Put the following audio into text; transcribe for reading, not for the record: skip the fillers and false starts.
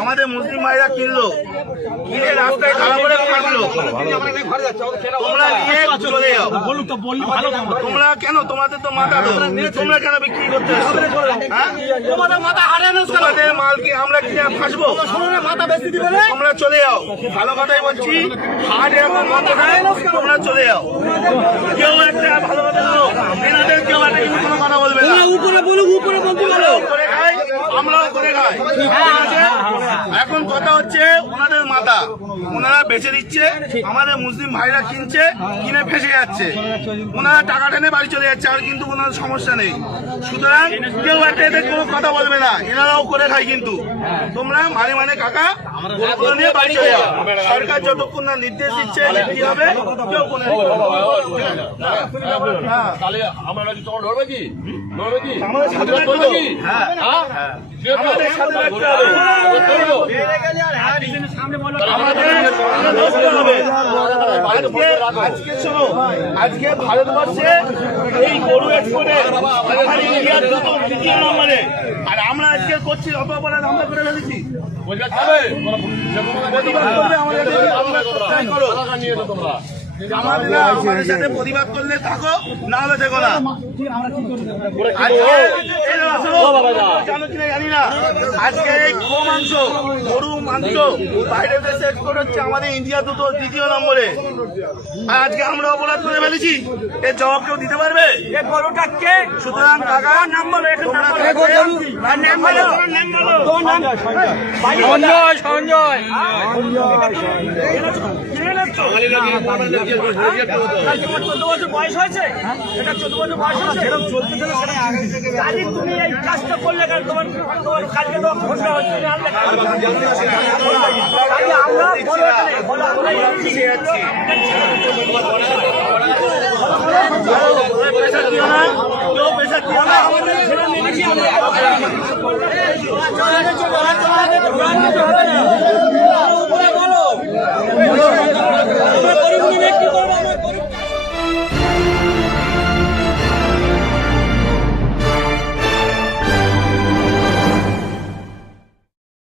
আমাদের মুসলিম ভাইরা কিনলো, কিনে রাস্তায় খারাপ করে কাটলো, তোমরা নিয়ে চলে যাও। তোমরা কেন, তোমাদের তো মাথা, তোমরা কেন বিক্রি করতে তোমাদের মাথা হারানো, তোমাদের মাল কি আমরা কিনে ফাঁসবো? মাথা বেশি দিবে, তোমরা চলে যাও। ভালো কথাই বলছি, হাট এখন বন্ধ নাই, তোমরা চলে যাও। কেউ একটা ভালো কথা বলো, এনাদের কেউ একটা কিন্তু কোনো কথা বলবে না। উপরে বলুক, উপরে বলতে বলো, করে খাই, আমরাও করে খাই। এখন কথা হচ্ছে ওনাদের মাথা ওনারা বেচে দিচ্ছে, আমাদের মুসলিম ভাইরা কিনছে, কিনে ফেসে যাচ্ছে, ওনারা টাকা টেনে বাড়ি চলে যাচ্ছে, আর কিন্তু কোনো সমস্যা নেই। সুতরাং কেউ একটা এদের কোনো কথা বলবে না, এনারাও করে খায়। কিন্তু তোমরা মানে কাকা নিয়ে বাড়ি চলে যাও। সরকার যতক্ষণ না নির্দেশ দিচ্ছে কি হবে, কেউ কোনো আজকে ভারতবর্ষে এই গরু এক্সপোর্টে ইন্ডিয়ার দ্বিতীয় নম্বরে, আর আমরা আজকে করছি অত অপরাধ আমরা করে ফেলেছি। আমাদের সাথে প্রতিবাদ করলে থাকো, না হলে দেখো না। জানি না আজকে এই মাংস, গরু মাংস বাইরের দেশে এক্সপোর্ট হচ্ছে, আমাদের ইন্ডিয়া দ্বিতীয় নম্বরে। আর আজকে আমরা অপরাধ করে ফেলেছি, এর জবাব কেউ দিতে পারবে? সুতরাং কাকা নাম্বার সঞ্জয় 14 বছর বয়স হয়েছে, এটা 14 বছর বয়স হয়েছে, তুমি এই কাজটা করলে কেন? তোমার কালকে তো ঘটনা হচ্ছে, আমরা